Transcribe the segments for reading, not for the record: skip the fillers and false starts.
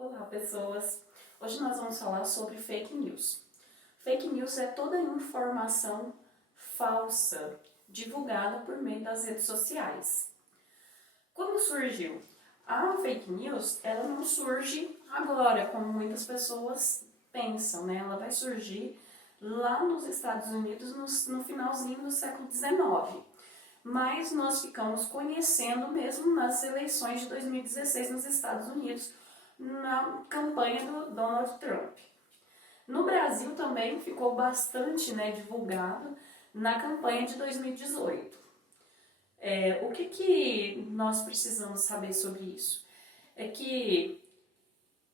Olá, pessoas! Hoje nós vamos falar sobre fake news. Fake news é toda informação falsa divulgada por meio das redes sociais. Quando surgiu? A fake news, ela não surge agora, como muitas pessoas pensam, né? Ela vai surgir lá nos Estados Unidos no finalzinho do século XIX. Mas nós ficamos conhecendo mesmo nas eleições de 2016 nos Estados Unidos, na campanha do Donald Trump. No Brasil também ficou bastante divulgado na campanha de 2018. O que nós precisamos saber sobre isso? É que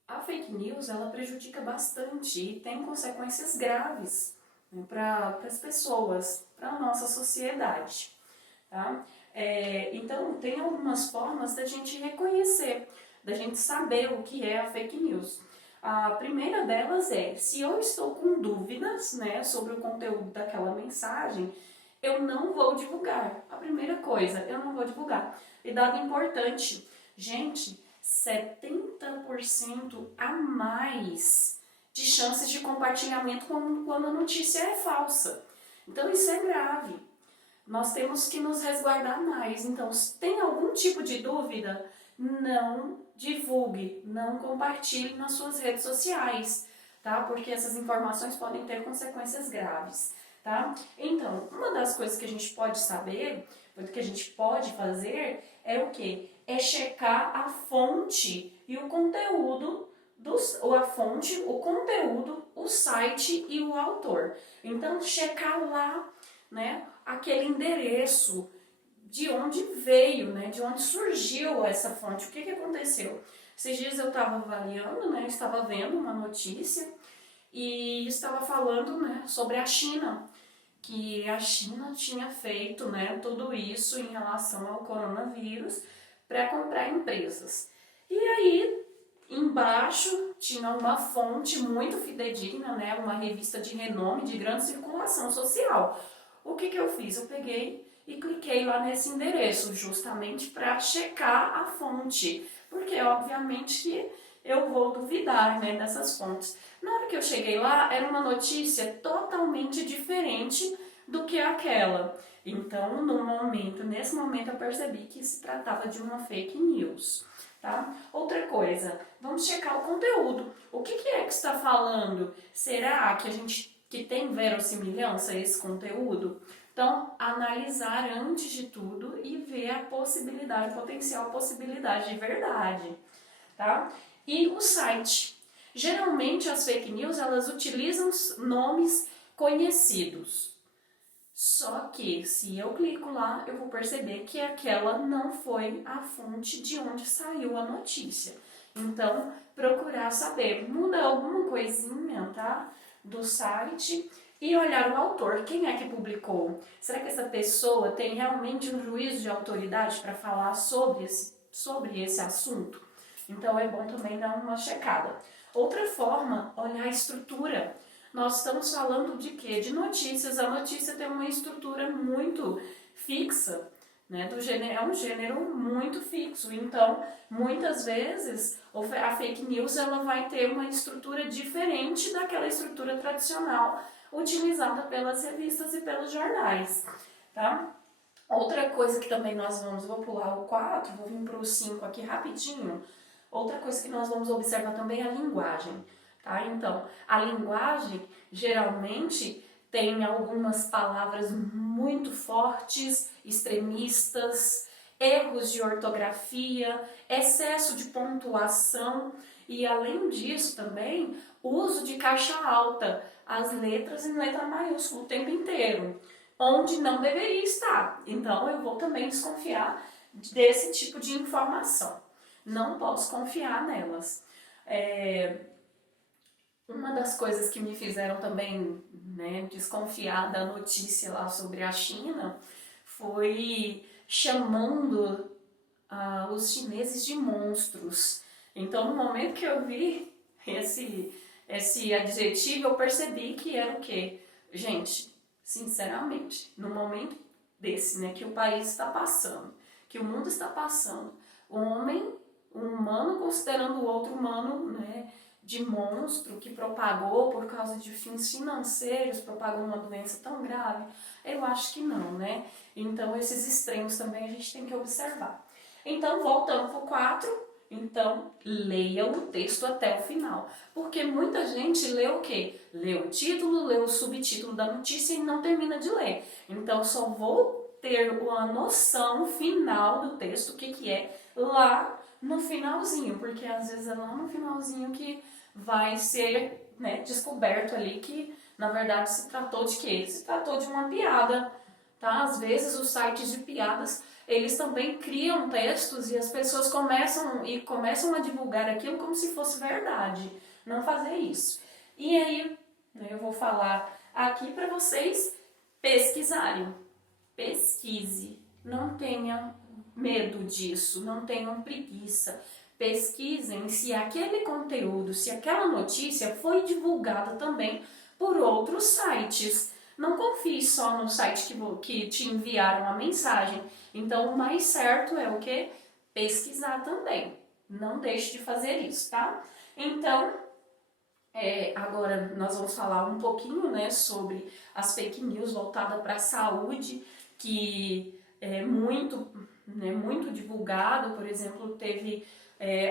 a fake news ela prejudica bastante e tem consequências graves, né, para as pessoas, para a nossa sociedade. Tá? Então, tem algumas formas da gente reconhecer, da gente saber o que é a fake news. A primeira delas é, se eu estou com dúvidas, né, sobre o conteúdo daquela mensagem, eu não vou divulgar. A primeira coisa, eu não vou divulgar. E dado importante, gente, 70% a mais de chances de compartilhamento quando a notícia é falsa. Então, isso é grave. Nós temos que nos resguardar mais. Então, se tem algum tipo de dúvida, não divulgue, não compartilhe nas suas redes sociais, tá? Porque essas informações podem ter consequências graves, tá? Então, uma das coisas que a gente pode saber, o que a gente pode fazer é o quê? É checar a fonte e o conteúdo o conteúdo, o site e o autor. Então, checar lá, né, aquele endereço, de onde veio, né, de onde surgiu essa fonte, o que aconteceu. Esses dias eu estava avaliando, né, estava vendo uma notícia e estava falando, né, sobre a China, que a China tinha feito, né, tudo isso em relação ao coronavírus para comprar empresas. E aí, embaixo tinha uma fonte muito fidedigna, né, uma revista de renome, de grande circulação social. O que eu fiz? Eu peguei e cliquei lá nesse endereço, justamente para checar a fonte, porque obviamente que eu vou duvidar, né, dessas fontes. Na hora que eu cheguei lá, era uma notícia totalmente diferente do que aquela. Então, nesse momento eu percebi que se tratava de uma fake news. Tá? Outra coisa, vamos checar o conteúdo. O que é que está falando? Será que tem verossimilhança esse conteúdo? Então, analisar antes de tudo e ver a potencial possibilidade de verdade, tá? E o site. Geralmente as fake news, elas utilizam nomes conhecidos. Só que, se eu clico lá, eu vou perceber que aquela não foi a fonte de onde saiu a notícia. Então, procurar saber, muda alguma coisinha, tá? Do site e olhar o autor. Quem é que publicou? Será que essa pessoa tem realmente um juízo de autoridade para falar sobre esse assunto? Então, é bom também dar uma checada. Outra forma, olhar a estrutura. Nós estamos falando de quê? De notícias. A notícia tem uma estrutura muito fixa, né? É um gênero muito fixo. Então, muitas vezes, a fake news ela vai ter uma estrutura diferente daquela estrutura tradicional utilizada pelas revistas e pelos jornais, tá? Outra coisa que também vou pular o 4, vou vir para o 5 aqui rapidinho. Outra coisa que nós vamos observar também é a linguagem. Tá? Então, a linguagem geralmente tem algumas palavras muito fortes, extremistas, erros de ortografia, excesso de pontuação e, além disso, também uso de caixa alta, as letras em letra maiúscula o tempo inteiro, onde não deveria estar. Então, eu vou também desconfiar desse tipo de informação. Não posso confiar nelas. Uma das coisas que me fizeram também, né, desconfiar da notícia lá sobre a China foi chamando os chineses de monstros. Então, no momento que eu vi esse adjetivo, eu percebi que era o quê? Gente, sinceramente, no momento desse, né, que o país está passando, que o mundo está passando, um humano considerando o outro humano, né, de monstro que propagou por causa de fins financeiros, propagou uma doença tão grave? Eu acho que não, né? Então esses extremos também a gente tem que observar. Então, voltando para o 4, então leia o texto até o final. Porque muita gente lê o quê? Lê o título, lê o subtítulo da notícia e não termina de ler. Então, só vou ter uma noção final do texto, o que é, lá no finalzinho, porque às vezes é lá no finalzinho que vai ser, né, descoberto ali que na verdade se tratou de quê? Se tratou de uma piada, tá? Às vezes os sites de piadas, eles também criam textos e as pessoas começam a divulgar aquilo como se fosse verdade. Não fazer isso. E aí, né, eu vou falar aqui para vocês pesquisarem. Pesquise, não tenha medo disso, não tenham preguiça. Pesquisem se aquele conteúdo, se aquela notícia foi divulgada também por outros sites. Não confie só no site que te enviaram a mensagem. Então, o mais certo é o quê? Pesquisar também. Não deixe de fazer isso, tá? Então, agora nós vamos falar um pouquinho, né, sobre as fake news voltadas para a saúde, que é muito, né, muito divulgado. Por exemplo, teve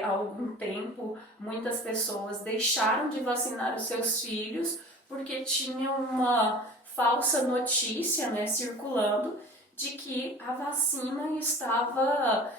há algum tempo muitas pessoas deixaram de vacinar os seus filhos porque tinha uma falsa notícia, né, circulando de que a vacina estava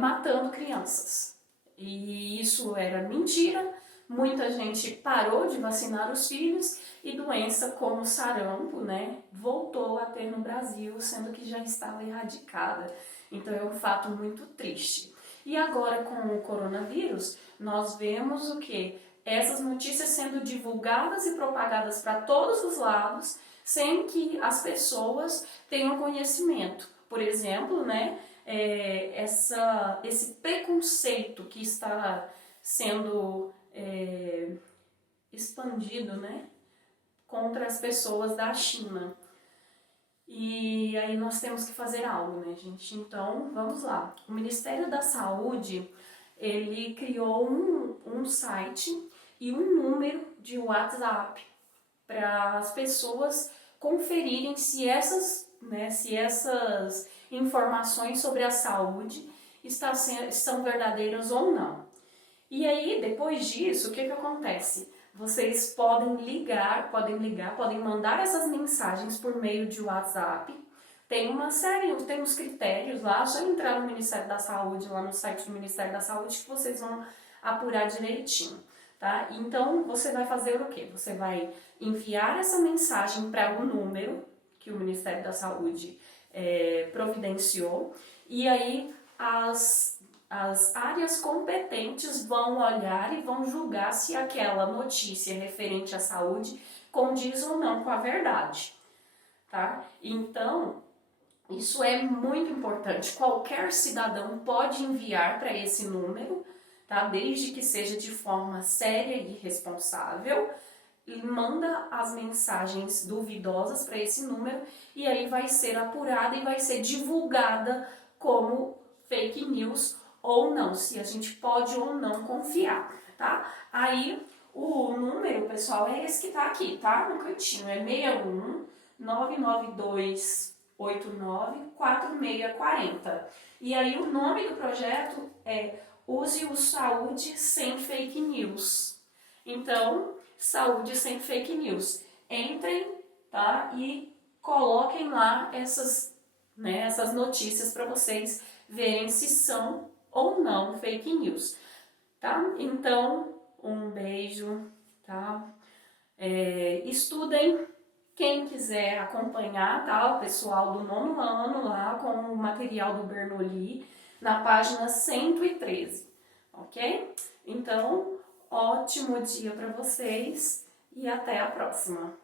matando crianças. E isso era mentira. Muita gente parou de vacinar os filhos e doença como sarampo, né, voltou a ter no Brasil, sendo que já estava erradicada. Então é um fato muito triste. E agora com o coronavírus, nós vemos o que? Essas notícias sendo divulgadas e propagadas para todos os lados, sem que as pessoas tenham conhecimento. Por exemplo, né, esse preconceito que está sendo expandido, né, contra as pessoas da China. E aí nós temos que fazer algo, né, gente? Então, vamos lá. O Ministério da Saúde, ele criou um site e um número de WhatsApp para as pessoas conferirem se essas informações sobre a saúde são verdadeiras ou não. E aí, depois disso, o que acontece? Vocês podem podem mandar essas mensagens por meio de WhatsApp. Tem uma série, tem uns critérios lá, só entrar no Ministério da Saúde, lá no site do Ministério da Saúde, que vocês vão apurar direitinho, tá? Então, você vai fazer o quê? Você vai enviar essa mensagem para um número que o Ministério da Saúde providenciou, e aí as áreas competentes vão olhar e vão julgar se aquela notícia referente à saúde condiz ou não com a verdade, tá? Então, isso é muito importante. Qualquer cidadão pode enviar para esse número, tá? Desde que seja de forma séria e responsável, e manda as mensagens duvidosas para esse número e aí vai ser apurada e vai ser divulgada como fake news ou não, se a gente pode ou não confiar, tá? Aí o número, pessoal, é esse que tá aqui, tá? No cantinho, é 61 992 89 4640. E aí o nome do projeto é Use o Saúde Sem Fake News. Então, Saúde Sem Fake News. Entrem, tá? E coloquem lá essas notícias para vocês verem se são ou não fake news, tá? Então, um beijo, tá? Estudem, quem quiser acompanhar, tá? O pessoal do 9º ano lá com o material do Bernoulli na página 113, ok? Então, ótimo dia para vocês e até a próxima!